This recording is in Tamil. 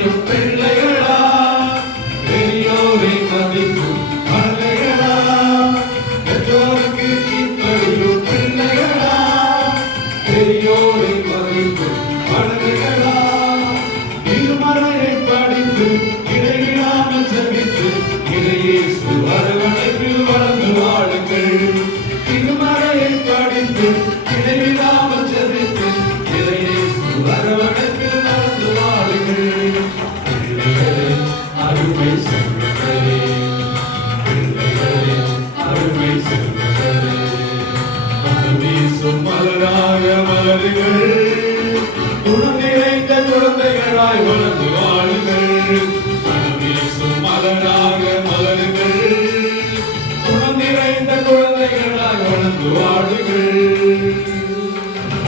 செய்யும் பிள்ளைகளா, பெரியோரை மதிக்கும் மழலைகளா, பெற்றோருக்கு கீழ்ப்படியும் பிள்ளைகளா, பெரியோரை மதிக்கும் மழலைகளா, திருமறையை படித்து இடைவிடாமல் ஜெபித்து இயேசு அரவணைப்பில் வளர்ந்து வாழுங்கள். திருமறையை படித்து இடைவிடாமல் ஜெபித்து இயேசு அரவணைப்பில் வளர்ந்து வாழுங்கள். பிள்ளைகளே, அருமை செல்வங்களே, பிள்ளைகளே, அருமை செல்வங்களே, மனம் வீசும் மலராக மலருங்கள், குணம் நிறைந்த குழந்தைகளாய் வளர்ந்து வாழுங்கள். மனம் வீசும் மலராக